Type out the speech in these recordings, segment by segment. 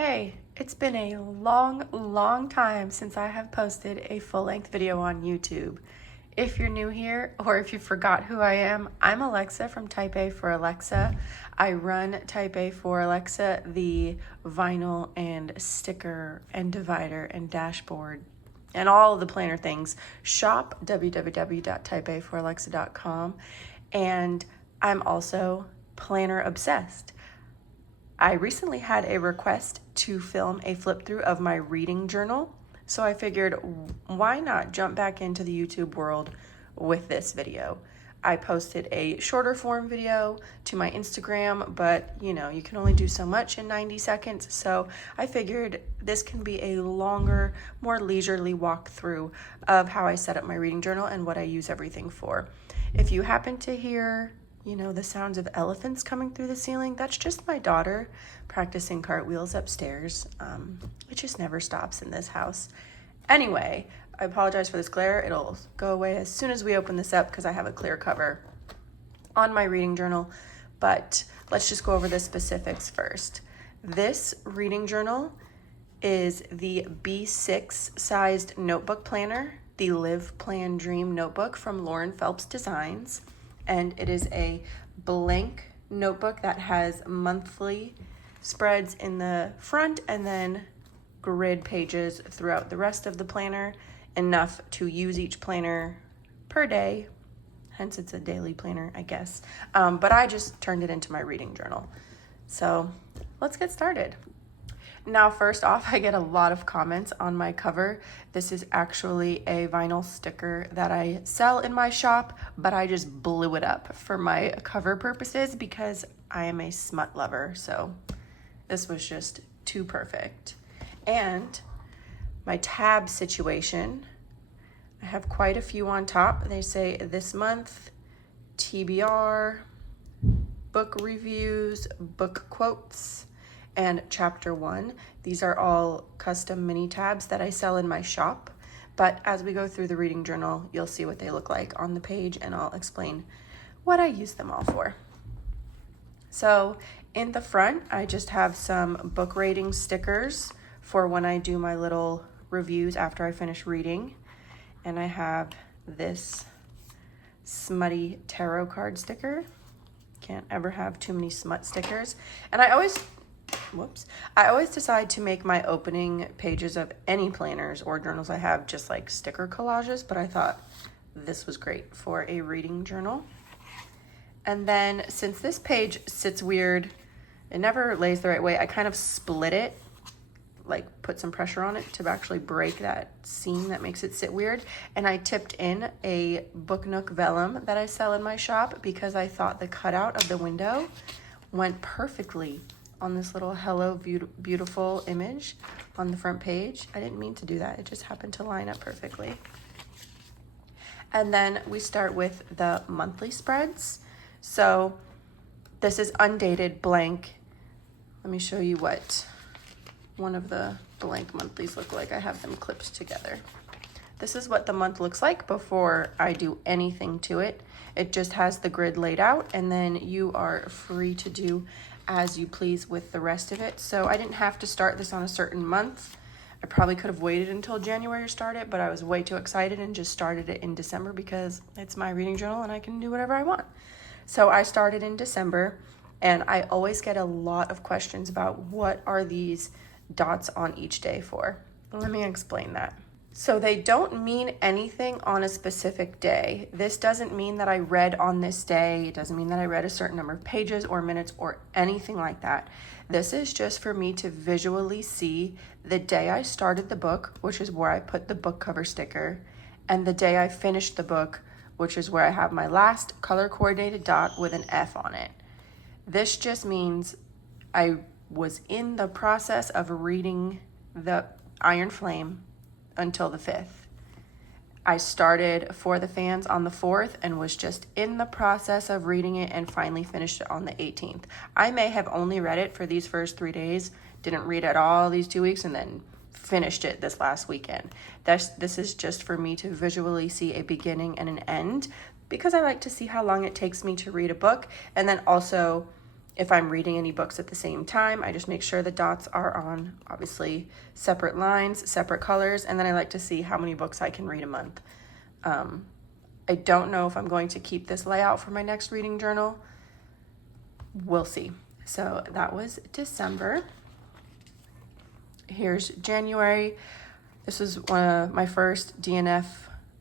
Hey, it's been a long time since I have posted a full-length video on YouTube. If you're new here, or if you forgot who I am, I'm Alexa from Type A for Alexa. I run Type A for Alexa, the vinyl and sticker and divider and dashboard and all of the planner things shop, www.typeaforalexa.com. And I'm also planner obsessed. I recently had a request to film a flip through of my reading journal, so I figured why not jump back into the YouTube world with this video. I posted a shorter form video to my Instagram, but you can only do so much in 90 seconds, so I figured this can be a longer, more leisurely walkthrough of how I set up my reading journal and what I use everything for. If you happen to hear the sounds of elephants coming through the ceiling, that's just my daughter practicing cartwheels upstairs. It just never stops in this house. Anyway, I apologize for this glare. It'll go away as soon as we open this up because I have a clear cover on my reading journal. But let's just go over the specifics first. This reading journal is the B6 sized notebook planner, the Live Plan Dream notebook from Lauren Phelps Designs. And it is a blank notebook that has monthly spreads in the front and then grid pages throughout the rest of the planner, enough to use each planner per day. Hence it's a daily planner, I guess. But I just turned it into my reading journal. So let's get started. Now, first off, I get a lot of comments on my cover. This is actually a vinyl sticker that I sell in my shop, but I just blew it up for my cover purposes because I am a smut lover, so this was just too perfect. And my tab situation, I have quite a few on top. They say this month, TBR, book reviews, book quotes, and chapter 1. These are all custom mini tabs that I sell in my shop, but as we go through the reading journal, you'll see what they look like on the page and I'll explain what I use them all for. So in the front, I just have some book rating stickers for when I do my little reviews after I finish reading. And I have this smutty tarot card sticker. Can't ever have too many smut stickers. And I always decide to make my opening pages of any planners or journals I have just like sticker collages, but I thought this was great for a reading journal. And then since this page sits weird, it never lays the right way, I kind of split it, like put some pressure on it to actually break that seam that makes it sit weird. And I tipped in a Book Nook vellum that I sell in my shop because I thought the cutout of the window went perfectly on this little Hello Beautiful image on the front page. I didn't mean to do that. It just happened to line up perfectly. And then we start with the monthly spreads. So this is undated blank. Let me show you what one of the blank monthlies look like. I have them clipped together. This is what the month looks like before I do anything to it. It just has the grid laid out, and then you are free to do as you please with the rest of it. So I didn't have to start this on a certain month. I probably could have waited until January to start it, but I was way too excited and just started it in December because it's my reading journal and I can do whatever I want. So I started in December, and I always get a lot of questions about what are these dots on each day for. Let me explain that. So they don't mean anything on a specific day. This doesn't mean that I read on this day. It doesn't mean that I read a certain number of pages or minutes or anything like that. This is just for me to visually see the day I started the book, which is where I put the book cover sticker, and the day I finished the book, which is where I have my last color coordinated dot with an F on it. This just means I was in the process of reading the Iron Flame until the 5th. I started For the Fans on the 4th and was just in the process of reading it and finally finished it on the 18th. I may have only read it for these first 3 days, didn't read at all these 2 weeks, and then finished it this last weekend. This is just for me to visually see a beginning and an end because I like to see how long it takes me to read a book, and then also If I'm reading any books at the same time, I just make sure the dots are on, obviously, separate lines, separate colors, and then I like to see how many books I can read a month. I don't know if I'm going to keep this layout for my next reading journal. We'll see. So that was December. Here's January. This was my first DNF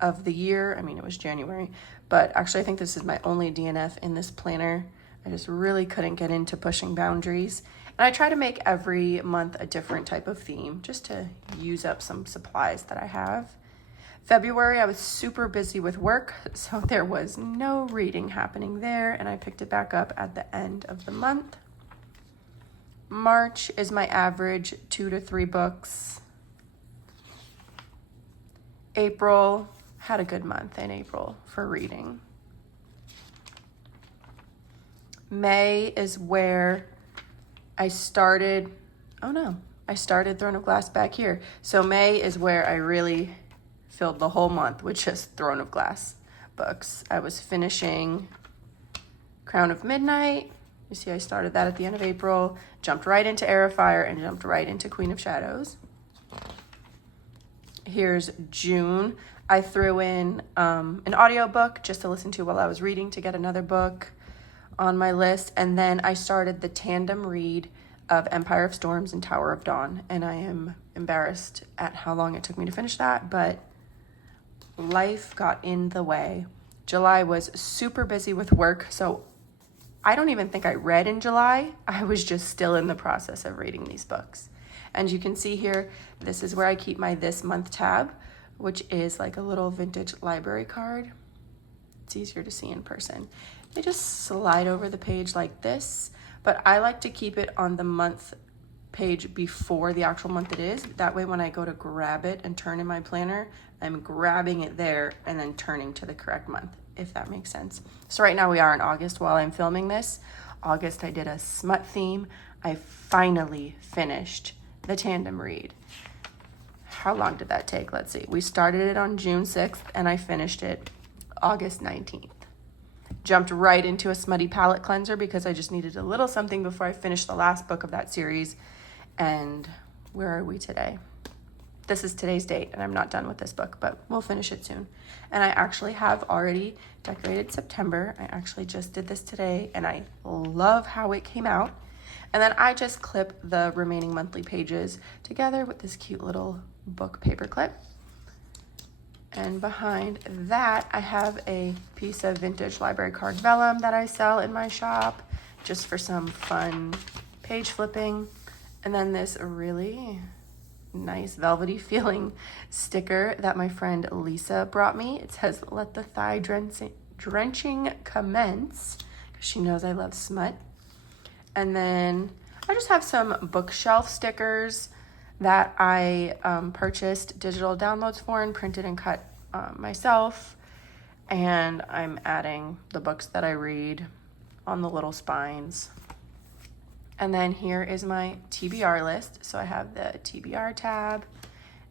of the year. I mean, it was January, but actually I think this is my only DNF in this planner. I just really couldn't get into pushing boundaries. And I try to make every month a different type of theme just to use up some supplies that I have. February, I was super busy with work, so there was no reading happening there, and I picked it back up at the end of the month. March is my average 2 to 3 books. April, had a good month in April for reading. May is where I started Throne of Glass back here. So May is where I really filled the whole month with just Throne of Glass books. I was finishing Crown of Midnight. You see I started that at the end of April, jumped right into Heir of Fire, and jumped right into Queen of Shadows. Here's June. I threw in an audiobook just to listen to while I was reading to get another book on my list. And then I started the tandem read of Empire of Storms and Tower of Dawn. And I am embarrassed at how long it took me to finish that, but life got in the way. July was super busy with work, so I don't even think I read in July. I was just still in the process of reading these books. And you can see here, this is where I keep my This Month tab, which is like a little vintage library card. It's easier to see in person. They just slide over the page like this, but I like to keep it on the month page before the actual month it is. That way when I go to grab it and turn in my planner, I'm grabbing it there and then turning to the correct month, if that makes sense. So right now we are in August while I'm filming this. August I did a smut theme. I finally finished the tandem read. How long did that take? Let's see. We started it on June 6th and I finished it August 19th. Jumped right into a smutty palette cleanser because I just needed a little something before I finished the last book of that series. And where are we today? This is today's date and I'm not done with this book, but we'll finish it soon. And I actually have already decorated September. I actually just did this today and I love how it came out. And then I just clip the remaining monthly pages together with this cute little book paper clip. And behind that, I have a piece of vintage library card vellum that I sell in my shop just for some fun page flipping. And then this really nice velvety feeling sticker that my friend Lisa brought me. It says, "Let the thigh drenching commence," because she knows I love smut. And then I just have some bookshelf stickers that I purchased digital downloads for and printed and cut myself. And I'm adding the books that I read on the little spines. And then here is my TBR list. So I have the TBR tab,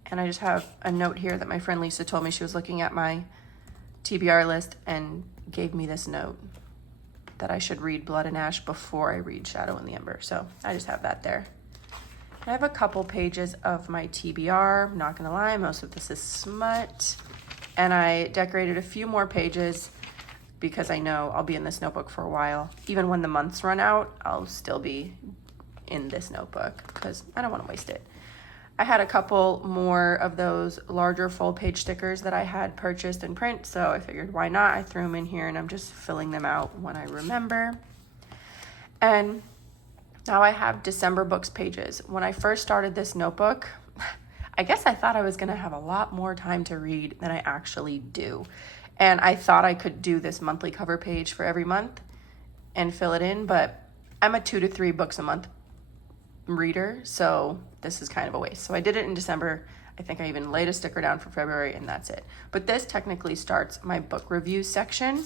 and I just have a note here that my friend Lisa told me she was looking at my TBR list and gave me this note that I should read Blood and Ash before I read Shadow in the Ember. So I just have that there. I have a couple pages of my TBR. I'm not gonna lie, most of this is smut. And I decorated a few more pages because I know I'll be in this notebook for a while. Even when the months run out, I'll still be in this notebook because I don't want to waste it. I had a couple more of those larger full page stickers that I had purchased in print, so I figured why not? I threw them in here and I'm just filling them out when I remember. And now I have December books pages. When I first started this notebook, I guess I thought I was gonna have a lot more time to read than I actually do. And I thought I could do this monthly cover page for every month and fill it in, but I'm a 2 to 3 books a month reader, so this is kind of a waste. So I did it in December. I think I even laid a sticker down for February, and that's it. But this technically starts my book review section.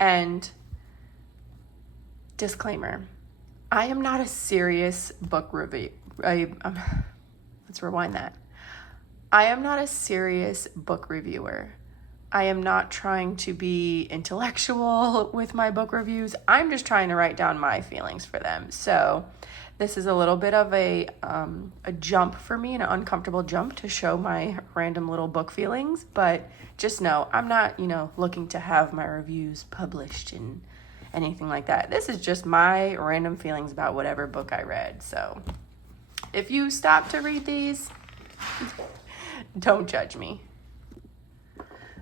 And disclaimer, I am not a serious book review. Let's rewind that. I am not a serious book reviewer. I am not trying to be intellectual with my book reviews. I'm just trying to write down my feelings for them. So this is a little bit of a jump for me, an uncomfortable jump to show my random little book feelings. But just know, I'm not, looking to have my reviews published and anything like that. This is just my random feelings about whatever book I read. So if you stop to read these, don't judge me.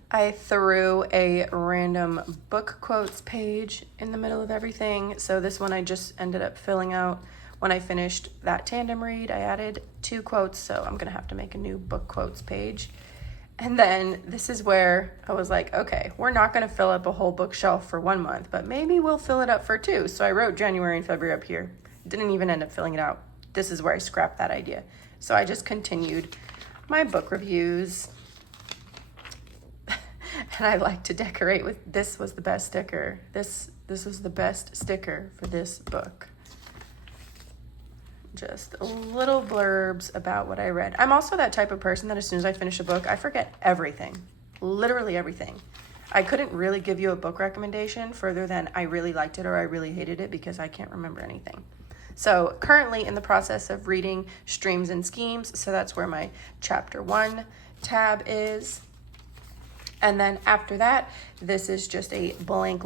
I threw a random book quotes page in the middle of everything. So this one I just ended up filling out when I finished that tandem read. I added 2 quotes, so I'm gonna have to make a new book quotes page. And then this is where I was like, okay, we're not gonna fill up a whole bookshelf for 1 month, but maybe we'll fill it up for 2. So I wrote January and February up here. Didn't even end up filling it out. This is where I scrapped that idea. So I just continued my book reviews. And I like to decorate with, this was the best sticker. This was the best sticker for this book. Just little blurbs about what I read. I'm also that type of person that as soon as I finish a book, I forget everything, literally everything. I couldn't really give you a book recommendation further than I really liked it or I really hated it because I can't remember anything. So currently in the process of reading Streams and Schemes, so that's where my chapter 1 tab is. And then after that, this is just a blank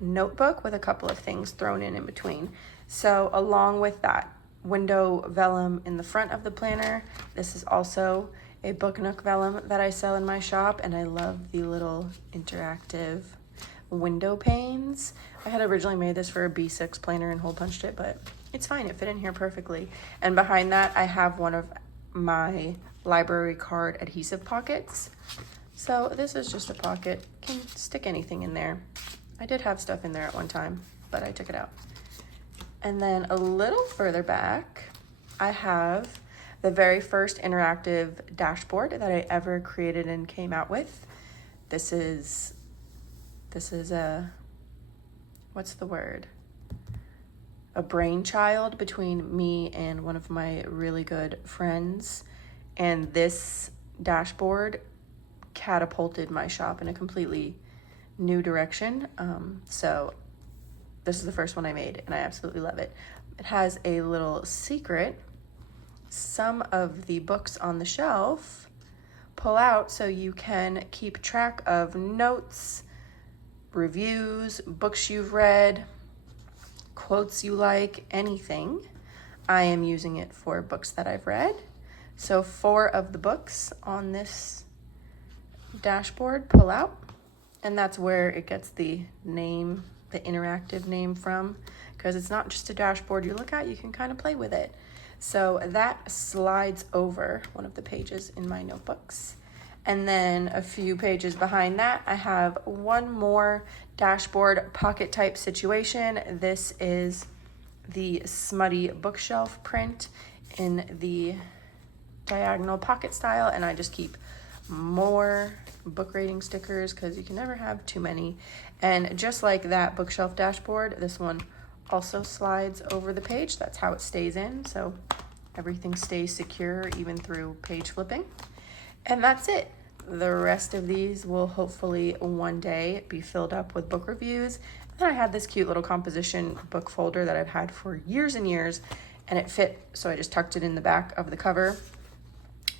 notebook with a couple of things thrown in between. So along with that window vellum in the front of the planner, this is also a book nook vellum that I sell in my shop, and I love the little interactive window panes. I had originally made this for a B6 planner and hole punched it, but it's fine, it fit in here perfectly. And behind that, I have one of my library card adhesive pockets. So this is just a pocket, can stick anything in there. I did have stuff in there at one time, but I took it out. And then a little further back, I have the very first interactive dashboard that I ever created and came out with. This is a, what's the word? A brainchild between me and one of my really good friends. And this dashboard catapulted my shop in a completely new direction. So this is the first one I made and I absolutely love it. It has a little secret. Some of the books on the shelf pull out so you can keep track of notes, reviews, books you've read, quotes you like, anything. I am using it for books that I've read. So 4 of the books on this dashboard pull out, and that's where it gets the name, the interactive name from, because it's not just a dashboard you look at, you can kind of play with it. So that slides over one of the pages in my notebooks. And then a few pages behind that, I have one more dashboard pocket type situation. This is the smutty bookshelf print in the diagonal pocket style, and I just keep more book rating stickers because you can never have too many. And just like that bookshelf dashboard, this one also slides over the page. That's how it stays in, so everything stays secure even through page flipping. And that's it. The rest of these will hopefully one day be filled up with book reviews. And then I had this cute little composition book folder that I've had for years and years, and it fit, so I just tucked it in the back of the cover.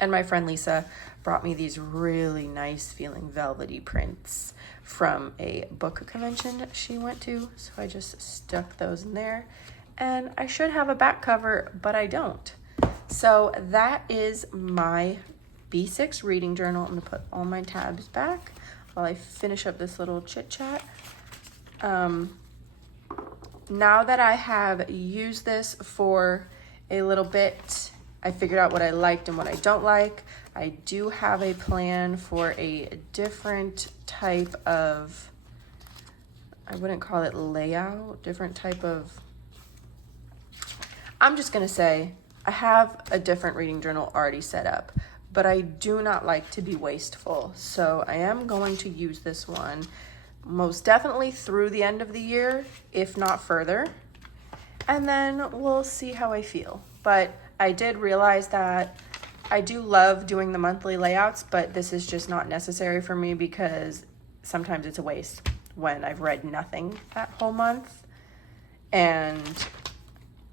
And my friend Lisa brought me these really nice feeling velvety prints from a book convention she went to. So I just stuck those in there. And I should have a back cover, but I don't. So that is my B6 reading journal. I'm gonna put all my tabs back while I finish up this little chit chat. Now that I have used this for a little bit, I figured out what I liked and what I don't like. I do have a plan for a different type of, I wouldn't call it layout, different type of, I'm just gonna say, I have a different reading journal already set up, but I do not like to be wasteful. So I am going to use this one most definitely through the end of the year, if not further. And then we'll see how I feel. But I did realize that I do love doing the monthly layouts, but this is just not necessary for me because sometimes it's a waste when I've read nothing that whole month. And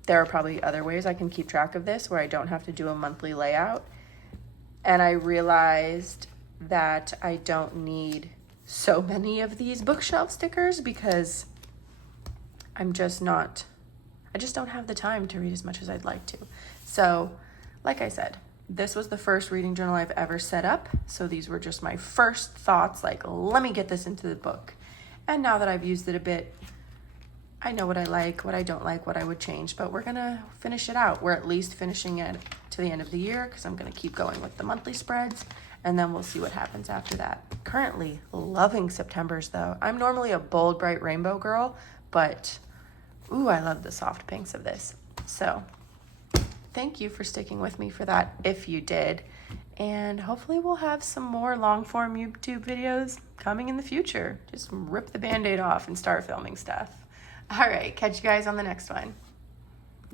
there are probably other ways I can keep track of this where I don't have to do a monthly layout. And I realized that I don't need so many of these bookshelf stickers because I just don't have the time to read as much as I'd like to. So, like I said, this was the first reading journal I've ever set up. So these were just my first thoughts, like, let me get this into the book. And now that I've used it a bit, I know what I like, what I don't like, what I would change, but we're gonna finish it out. We're at least finishing it to the end of the year because I'm gonna keep going with the monthly spreads, and then we'll see what happens after that. Currently loving September's though. I'm normally a bold, bright rainbow girl, but ooh, I love the soft pinks of this. So thank you for sticking with me for that if you did. And hopefully we'll have some more long form YouTube videos coming in the future. Just rip the Band-Aid off and start filming stuff. All right, catch you guys on the next one.